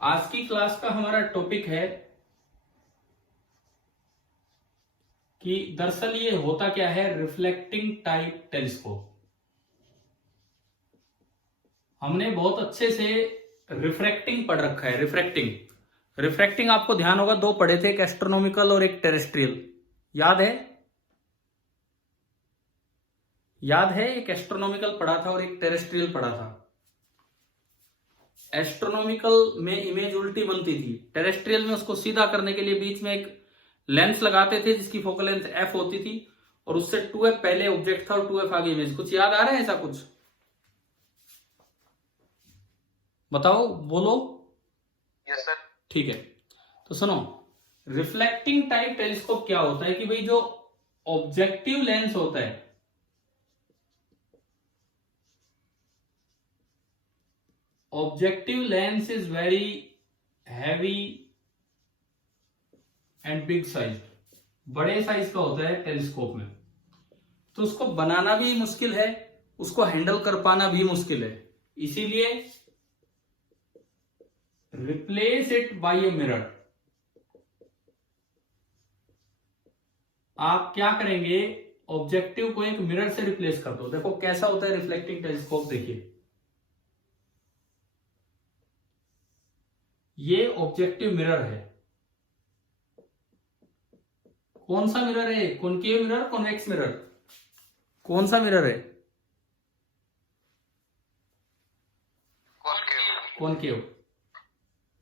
आज की क्लास का हमारा टॉपिक है कि दरअसल ये होता क्या है, रिफ्लेक्टिंग टाइप टेलीस्कोप। हमने बहुत अच्छे से रिफ्रैक्टिंग पढ़ रखा है। रिफ्रैक्टिंग आपको ध्यान होगा, दो पढ़े थे, एक एस्ट्रोनॉमिकल और एक टेरेस्ट्रियल। याद है? एक एस्ट्रोनॉमिकल पढ़ा था और एक टेरेस्ट्रियल पढ़ा था। एस्ट्रोनॉमिकल में इमेज उल्टी बनती थी, टेरेस्ट्रियल में उसको सीधा करने के लिए बीच में एक लेंस लगाते थे जिसकी फोकल लेंथ f होती थी और उससे 2f पहले ऑब्जेक्ट था और 2f आगे इमेज। कुछ याद आ रहा है ऐसा कुछ? बताओ, बोलो। Yes sir. ठीक है, तो सुनो, रिफ्लेक्टिंग टाइप टेलीस्कोप क्या होता है कि भाई जो ऑब्जेक्टिव लेंस होता है, objective lens is very heavy and big size, बड़े साइज का होता है टेलीस्कोप में। तो उसको बनाना भी मुश्किल है, उसको हैंडल कर पाना भी मुश्किल है, इसीलिए replace it by a mirror. आप क्या करेंगे, ऑब्जेक्टिव को एक मिरर से रिप्लेस कर दो। देखो कैसा होता है रिफ्लेक्टिंग टेलीस्कोप, देखिए ये ऑब्जेक्टिव मिरर है। कौन सा मिरर है? Concave mirror, convex mirror? कौन सा मिरर है? कॉनकेव।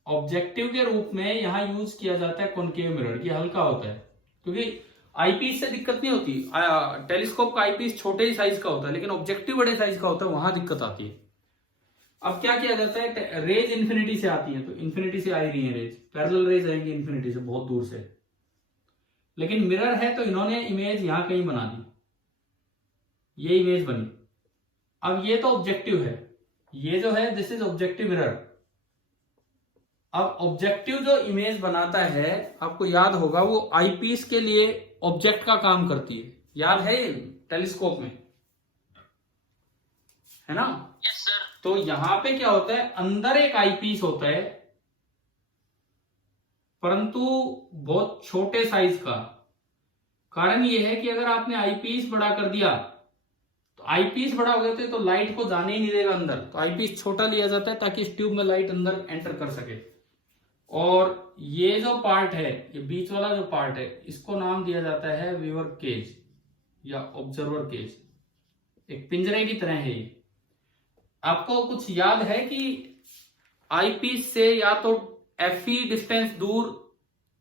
ऑब्जेक्टिव के रूप में यहां यूज किया जाता है कॉनकेव मिरर। ये हल्का होता है क्योंकि आईपीस से दिक्कत नहीं होती। टेलीस्कोप का आईपीस छोटे ही साइज का होता है, लेकिन ऑब्जेक्टिव बड़े साइज का होता है, वहां दिक्कत आती है। अब क्या किया जाता है, रेज इन्फिनिटी से आती है, तो इन्फिनिटी से आ ही रही है रेज, पैरेलल रेज आएंगी इन्फिनिटी से, बहुत दूर से। लेकिन मिरर है तो इन्होंने इमेज यहां कहीं बना दी, ये इमेज बनी। अब ये तो ऑब्जेक्टिव है, ये जो है दिस इज ऑब्जेक्टिव मिरर। अब ऑब्जेक्टिव जो इमेज बनाता है, आपको याद होगा, वो आईपीस के लिए ऑब्जेक्ट का काम करती है। याद है ये टेलीस्कोप में, है ना? Yes sir. तो यहां पे क्या होता है, अंदर एक आईपीस होता है, परंतु बहुत छोटे साइज का। कारण ये है कि अगर आपने आईपीस बड़ा कर दिया, तो आईपीस बड़ा हो गया तो लाइट को जाने ही नहीं देगा अंदर, तो आईपीस छोटा लिया जाता है ताकि इस ट्यूब में लाइट अंदर एंटर कर सके। और ये जो पार्ट है, ये बीच वाला जो पार्ट है, इसको नाम दिया जाता है व्यूअर केज या ऑब्जर्वर केज। एक पिंजरे की तरह है ये। आपको कुछ याद है कि आईपीस से या तो एफई डिस्टेंस दूर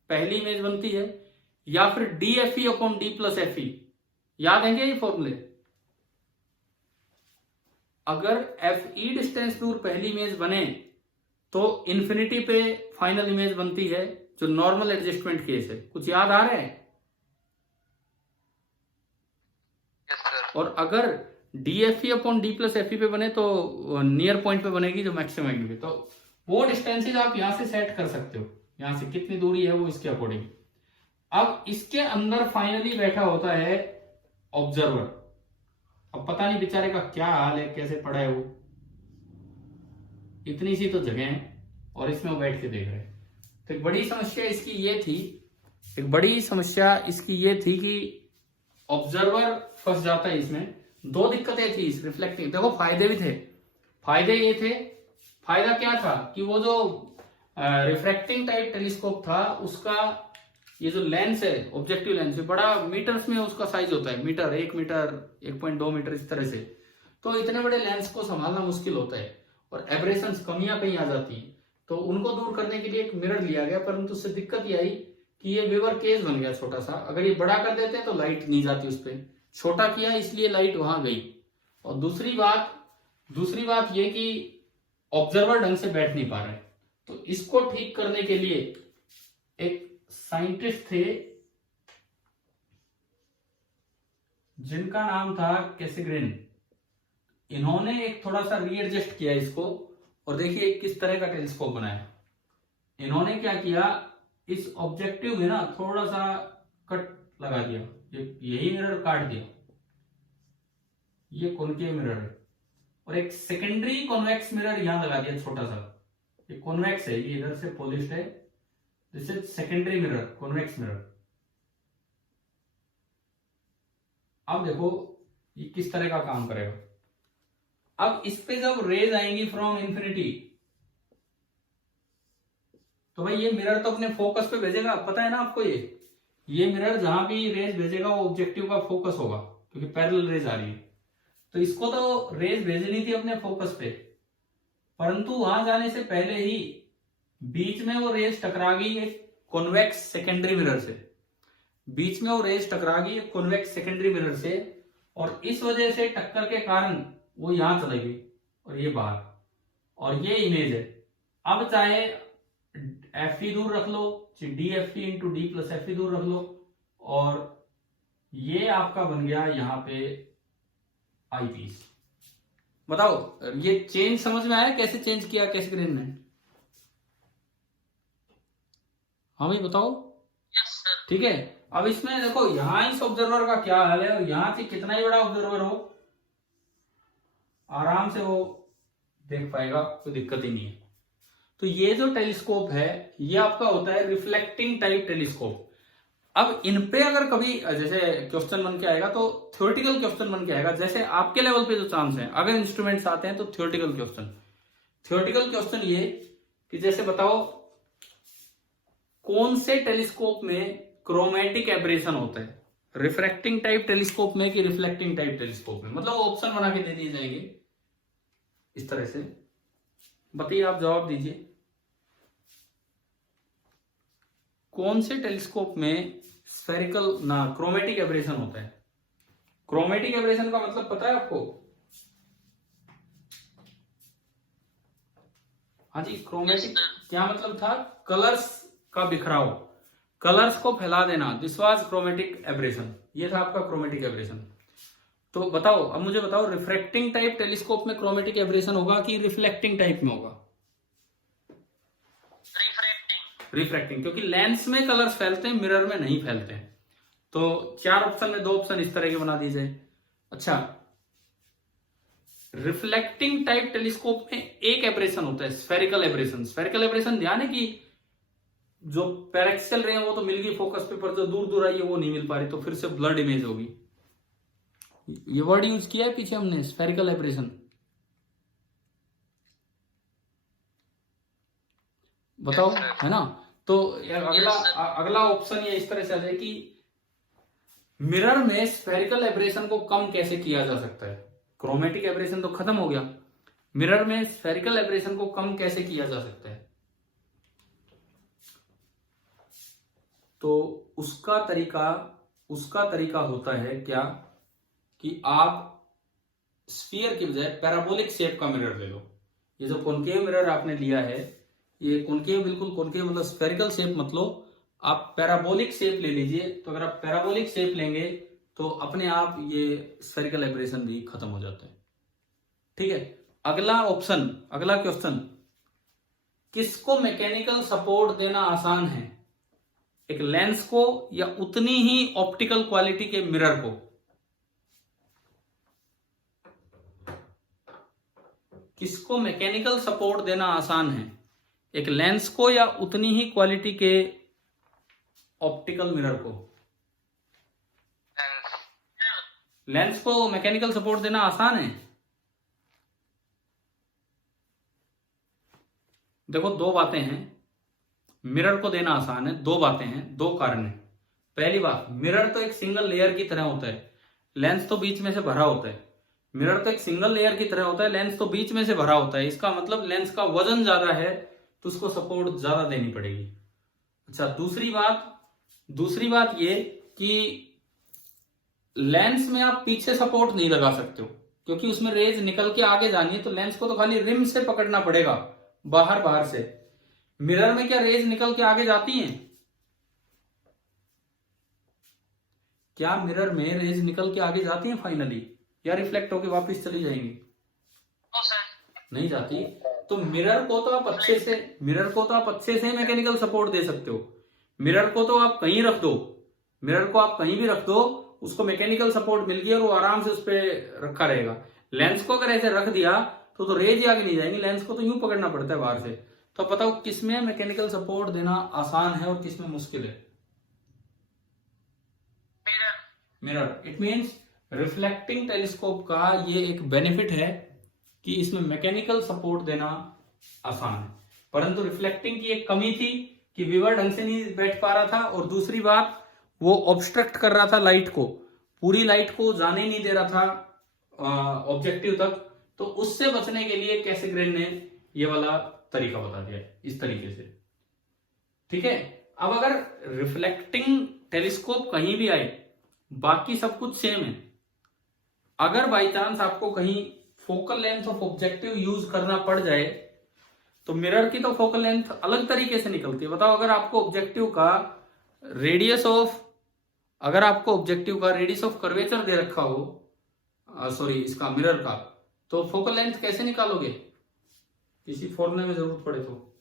पहली इमेज बनती है, या फिर DFE upon D plus FE. याद है क्या ये फॉर्मूले? अगर एफई डिस्टेंस दूर पहली इमेज बने तो इन्फिनिटी पे फाइनल इमेज बनती है, जो नॉर्मल एडजस्टमेंट केस है। कुछ याद आ रहा है? Yes sir. और अगर DFE upon D plus FE पे बने तो नियर पॉइंट पे बनेगी, जो मैक्सिमम एंगल। तो वो डिस्टेंसेज आप यहां से सेट कर सकते हो, यहां से कितनी दूरी है वो इसके अकॉर्डिंग। अब इसके अंदर फाइनली बैठा होता है ऑब्जर्वर। अब पता नहीं बेचारे का क्या हाल है, कैसे पड़ा है वो, इतनी सी तो जगह है और इसमें वो बैठ के देख रहे हैं। तो एक बड़ी समस्या इसकी ये थी कि ऑब्जर्वर फंस जाता है इसमें। दो दिक्कतें थी इस रिफ्लेक्टिंग। देखो फायदे भी थे। फायदे ये थे, फायदा क्या था कि वो जो रिफ्रैक्टिंग टाइप टेलीस्कोप था, उसका ये जो लेंस है, ऑब्जेक्टिव लेंस, बड़ा मीटर्स में उसका साइज होता है, मीटर, 1 मीटर, 1.2 मीटर, इस तरह से। तो इतने बड़े लेंस को संभालना मुश्किल होता है और एब्रेशंस, कमियां कहीं आ जाती हैं। तो उनको दूर करने के लिए एक मिरर लिया गया, परंतु उससे दिक्कत ये आई कि ये वेवर केज बन गया छोटा सा। अगर ये बड़ा कर देते हैं तो लाइट नहीं जाती उस पर, छोटा किया इसलिए लाइट वहां गई। और दूसरी बात ये कि ऑब्जर्वर ढंग से बैठ नहीं पा रहा है। तो इसको ठीक करने के लिए एक साइंटिस्ट थे जिनका नाम था कैसिग्रेन। इन्होंने एक थोड़ा सा रीएडजस्ट किया इसको, और देखिए किस तरह का टेलीस्कोप बनाया। इन्होंने क्या किया, इस ऑब्जेक्टिव में ना थोड़ा सा कट लगा दिया, यही मिरर काट दिया, ये कॉनकेव मिरर है, और एक सेकेंडरी कॉन्वेक्स मिरर यहां लगा दिया छोटा सा। ये कॉन्वेक्स है, ये इधर से पॉलिश्ड है, this is secondary mirror, convex mirror. अब देखो ये किस तरह का काम करेगा। अब इस पे जब रेज आएंगी फ्रॉम इंफिनिटी, तो भाई ये मिरर तो अपने फोकस पे भेजेगा, पता है ना आपको। ये मिरर जहां भी रेज भेजेगा वो ऑब्जेक्टिव का फोकस होगा, क्योंकि पैरेलल रेज आ रही है। तो इसको तो रेज भेजनी थी अपने फोकस पे, परंतु वहां जाने से पहले ही बीच में वो रेज टकरा गई एक कॉन्वेक्स सेकेंडरी मिरर से, बीच में वो रेज टकरा गई एक कॉन्वेक्स सेकेंडरी मिरर से, और इस वजह से टक्कर के कारण वो यहां चली गई और ये बाहर, और ये इमेज है। अब चाहे एफ दूर रख लो, d f into d plus f दूर रख लो, और ये आपका बन गया यहाँ पे आई पीस। बताओ ये चेंज समझ में आया, कैसे चेंज किया कैसग्रेन ने? हाँ भाई बताओ। ठीक है, अब इसमें देखो यहां इस ऑब्जर्वर का क्या हाल है, और यहां से कितना ही बड़ा ऑब्जर्वर हो आराम से वो देख पाएगा, कोई दिक्कत ही नहीं है। तो ये जो टेलीस्कोप है ये आपका होता है रिफ्लेक्टिंग टाइप टेलीस्कोप। अब इन पे अगर कभी जैसे क्वेश्चन बन के आएगा तो थ्योरेटिकल क्वेश्चन बन के आएगा, जैसे आपके लेवल पे जो चांस है, अगर इंस्ट्रूमेंट्स आते हैं तो थ्योरेटिकल क्वेश्चन ये कि जैसे बताओ कौन से टेलीस्कोप में क्रोमेटिक एब्रेशन होता है, रिफ्रैक्टिंग टाइप टेलीस्कोप में कि रिफ्लेक्टिंग टाइप टेलीस्कोप में। मतलब ऑप्शन बना के दे दिए जाएंगे इस तरह से, बताइए आप जवाब दीजिए। कौन से टेलीस्कोप में स्फेरिकल ना क्रोमेटिक एब्रेशन होता है? क्रोमेटिक एब्रेशन का मतलब पता है आपको? हाँ जी, क्रोमेटिक क्या मतलब था? कलर्स का बिखराव, कलर्स को फैला देना, दिस वाज क्रोमेटिक एब्रेशन। ये था आपका क्रोमेटिक एब्रेशन। तो बताओ, अब मुझे बताओ रिफ्रैक्टिंग टाइप टेलीस्कोप में क्रोमेटिक एब्रेशन होगा कि रिफ्लेक्टिंग टाइप में होगा? रिफ्रैक्टिंग, क्योंकि लेंस में कलर्स फैलते हैं, मिरर में नहीं फैलते हैं। तो 4 ऑप्शन में 2 ऑप्शन इस तरह के बना दीजिए। अच्छा, रिफ्लेक्टिंग टाइप टेलीस्कोप में एक एब्रेशन होता है, स्फेरिकल एब्रेशन। स्फेरिकल एब्रेशन ध्यान है कि जो पैरेक्सियल रे है वो तो मिल गई फोकस पे, पर जो दूर दूर आई है वो नहीं मिल पा रही, तो फिर से ब्लड इमेज होगी। ये वर्ड यूज किया है पीछे हमने, स्फेरिकल एब्रेशन। बताओ, है ना? तो अगला ऑप्शन ये इस तरह से आ जाए कि मिरर में स्फेरिकल एब्रेशन को कम कैसे किया जा सकता है। क्रोमेटिक एब्रेशन तो खत्म हो गया, मिरर में स्फेरिकल एब्रेशन को कम कैसे किया जा सकता है? तो उसका तरीका होता है क्या कि आप स्फीयर की बजाय पैराबोलिक शेप का मिरर ले लो। ये जो कॉनकेव मिरर आपने लिया है, ये कॉनकेव, बिल्कुल कॉनकेव मतलब स्फेरिकल शेप मत लो, आप पैराबोलिक शेप ले लीजिए। तो अगर आप पैराबोलिक शेप लेंगे तो अपने आप ये स्फेरिकल एब्रेशन भी खत्म हो जाता है। ठीक है, अगला क्वेश्चन, किसको मैकेनिकल सपोर्ट देना आसान है, एक लेंस को या उतनी ही ऑप्टिकल क्वालिटी के मिरर को? किसको मैकेनिकल सपोर्ट देना आसान है, एक लेंस को या उतनी ही क्वालिटी के ऑप्टिकल मिरर को? लेंस को मैकेनिकल सपोर्ट देना आसान है। देखो 2 बातें हैं, मिरर को देना आसान है, 2 बातें हैं, 2 कारण है। पहली बात, मिरर तो एक सिंगल लेयर की तरह होता है, लेंस तो बीच में से भरा होता है। मिरर तो एक सिंगल लेयर की तरह होता है, लेंस तो बीच में से भरा होता है। इसका मतलब लेंस का वजन ज्यादा है तो उसको सपोर्ट ज्यादा देनी पड़ेगी। अच्छा, दूसरी बात ये कि लेंस में आप पीछे सपोर्ट नहीं लगा सकते हो, क्योंकि उसमें रेज निकल के आगे जानी है, तो लेंस को तो खाली रिम से पकड़ना पड़ेगा, बाहर से। मिरर में क्या रेज निकल के आगे जाती हैं? क्या मिरर में रेज निकल के आगे जाती हैं फाइनली, या रिफ्लेक्ट होके वापस चली जाएंगी? नहीं जाती। तो मिरर को तो आप अच्छे से मैकेनिकल सपोर्ट दे सकते हो। मिरर को तो आप कहीं रख दो, मिरर को आप कहीं भी रख दो, उसको मैकेनिकल सपोर्ट मिल गया और वो आराम से उस पर रखा रहेगा। लेंस को अगर ऐसे रख दिया तो रेज आगे नहीं जाएंगी, लेंस को तो यूं पकड़ना पड़ता है बाहर से। तो बताओ किसमें मैकेनिकल सपोर्ट देना आसान है और किसमें मुश्किल है? Mirror. It means reflecting telescope का ये एक बेनिफिट है कि इसमें मैकेनिकल सपोर्ट देना आसान है, परंतु रिफ्लेक्टिंग की एक कमी थी कि व्यूअर ढंग से नहीं बैठ पा रहा था, और दूसरी बात वो ऑब्स्ट्रक्ट कर रहा था लाइट को, पूरी लाइट को जाने नहीं दे रहा था ऑब्जेक्टिव तक। तो उससे बचने के लिए कैसेग्रेन ने ये वाला तरीका बता दिया इस तरीके से। ठीक है, अब अगर रिफ्लेक्टिंग टेलीस्कोप कहीं भी आए, बाकी सब कुछ सेम है, अगर बाई चांस आपको कहीं focal length of objective use करना पड़ जाए तो मिरर की तो फोकल लेंथ अलग तरीके से निकलती है। बताओ अगर आपको ऑब्जेक्टिव का रेडियस ऑफ कर्वेचर दे रखा हो, सॉरी इसका मिरर का, तो फोकल लेंथ कैसे निकालोगे? किसी फॉर्मूले में जरूरत पड़े तो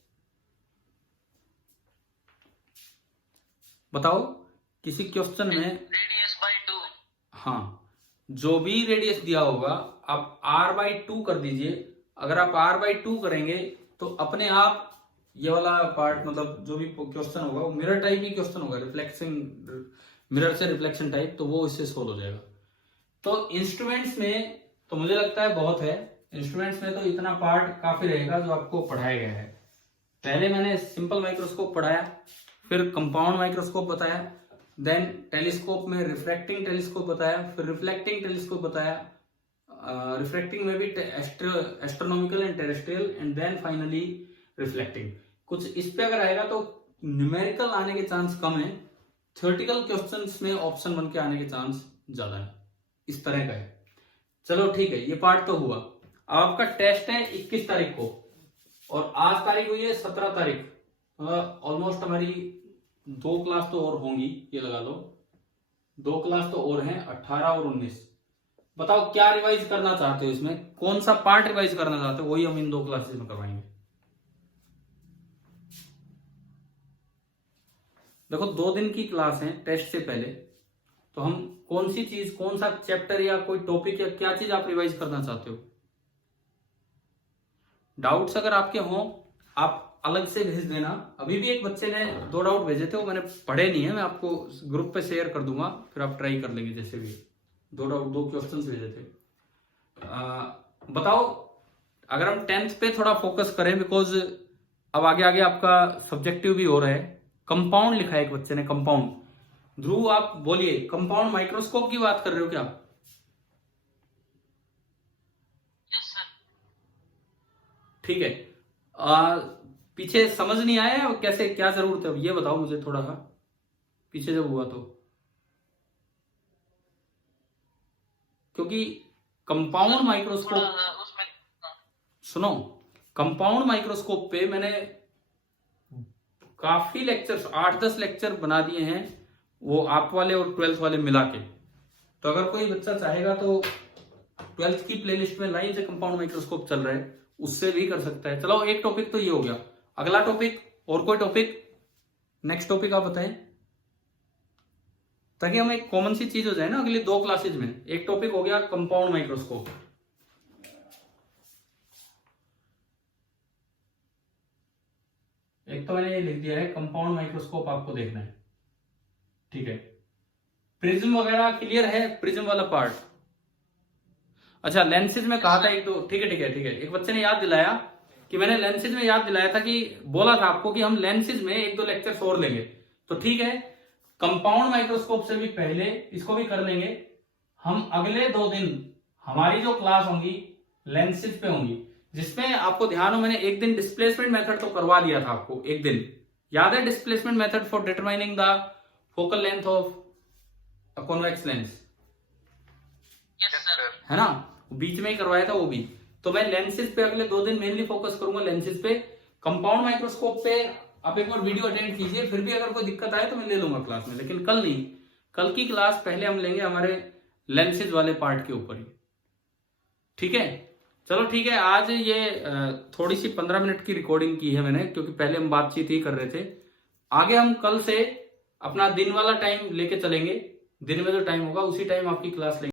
बताओ। किसी क्वेश्चन में रेडियस बाय 2। हाँ, जो भी रेडियस दिया होगा आप r/2 कर दीजिए। अगर आप r/2 करेंगे तो अपने आप ये वाला पार्ट, मतलब जो भी क्वेश्चन होगा वो मिरर टाइप ही क्वेश्चन होगा, रिफ्लेक्सिंग मिरर से रिफ्लेक्शन टाइप, तो वो इससे सोल्व हो जाएगा। तो इंस्ट्रूमेंट्स में तो मुझे लगता है बहुत है, इंस्ट्रूमेंट्स में तो इतना पार्ट काफी रहेगा जो आपको पढ़ाया गया है। पहले मैंने सिंपल माइक्रोस्कोप पढ़ाया, फिर कंपाउंड माइक्रोस्कोप बताया, देन टेलीस्कोप में रिफ्रैक्टिंग टेलीस्कोप बताया, फिर रिफ्लेक्टिंग टेलीस्कोप बताया, रिफ्रैक्टिंग में भी astronomical and terrestrial, and then finally reflecting. कुछ इस पे अगर आएगा तो न्यूमेरिकल आने के चांस कम है, थ्योरेटिकल क्वेश्चंस में ऑप्शन बन के आने के चांस ज्यादा है, इस तरह का है। चलो ठीक है, ये पार्ट तो हुआ। अब आपका टेस्ट है 21 तारीख को, और आज तारीख हुई है 17 तारीख, ऑलमोस्ट हमारी 2 क्लास तो और होंगी, ये लगा लो 2 क्लास तो और हैं, 18 और 19। बताओ क्या रिवाइज करना चाहते हो, इसमें कौन सा पार्ट रिवाइज करना चाहते हो, वही हम इन 2 क्लासेस में करवाएंगे। देखो 2 दिन की क्लास है टेस्ट से पहले, तो हम कौन सी चीज, कौन सा चैप्टर या कोई टॉपिक या क्या चीज आप रिवाइज करना चाहते हो? डाउट्स अगर आपके हों आप अलग से भेज देना। अभी भी एक बच्चे ने 2 डाउट भेजे थे, वो मैंने पढ़े नहीं है, मैं आपको ग्रुप पे शेयर कर दूंगा, फिर आप ट्राई कर लेंगे। जैसे भी 2 क्वेश्चन भेजे थे। बताओ अगर हम 10th पे थोड़ा फोकस करें, बिकॉज अब आगे आगे आपका सब्जेक्टिव भी हो रहा है। कंपाउंड लिखा है एक बच्चे ने, कंपाउंड। ध्रुव आप बोलिए, कंपाउंड माइक्रोस्कोप की बात कर रहे हो क्या? Yes sir. ठीक है, पीछे समझ नहीं आया कैसे, क्या जरूरत है ये बताओ मुझे थोड़ा सा, पीछे जब हुआ तो। क्योंकि कंपाउंड माइक्रोस्कोप, सुनो, कंपाउंड माइक्रोस्कोप पे मैंने काफी लेक्चर्स, 8-10 लेक्चर बना दिए हैं, वो आप वाले और 12th वाले मिला के। तो अगर कोई बच्चा चाहेगा तो 12th की प्लेलिस्ट में लाइन से कंपाउंड माइक्रोस्कोप चल रहा है, उससे भी कर सकता है। चलो एक टॉपिक तो ये हो गया, अगला टॉपिक और कोई टॉपिक, नेक्स्ट टॉपिक आप बताएं, ताकि हम एक कॉमन सी चीज हो जाए ना अगली 2 क्लासेज में। एक टॉपिक हो गया कंपाउंड माइक्रोस्कोप, एक तो मैंने ये लिख दिया है कंपाउंड माइक्रोस्कोप आपको देखना है। ठीक है, प्रिज्म वगैरह क्लियर है, प्रिज्म वाला पार्ट। अच्छा लेंसेज में कहा था एक दो, ठीक है ठीक है ठीक है, एक बच्चे ने याद दिलाया कि मैंने लेंसेज में याद दिलाया था कि बोला था आपको कि हम लेंसेज में 1-2 लेक्चर और लेंगे। तो ठीक है, कंपाउंड माइक्रोस्कोप से भी पहले इसको भी कर लेंगे हम। अगले 2 दिन हमारी जो क्लास होंगी लेंसेज पे होंगी, जिसमें आपको ध्यान हो मैंने एक दिन डिस्प्लेसमेंट मेथड तो करवा दिया था आपको, एक दिन याद है, displacement method for determining the focal length of a convex lens, है ना, बीच में ही करवाया था वो भी। तो मैं लेंसेज पे अगले 2 दिन मेनली फोकस करूंगा, लेंसेज पे। कंपाउंड माइक्रोस्कोप पे आप एक बार वीडियो अटेंड कीजिए, फिर भी अगर कोई दिक्कत आए तो मैं ले लूंगा क्लास में, लेकिन कल नहीं। कल की क्लास पहले हम लेंगे हमारे लेंसेज वाले पार्ट के ऊपर ही, ठीक है। चलो ठीक है, आज ये थोड़ी सी 15 मिनट की रिकॉर्डिंग की है मैंने, क्योंकि पहले हम बातचीत ही कर रहे थे। आगे हम कल से अपना दिन वाला टाइम लेके चलेंगे, दिन में जो टाइम होगा उसी टाइम आपकी क्लास लेंगे।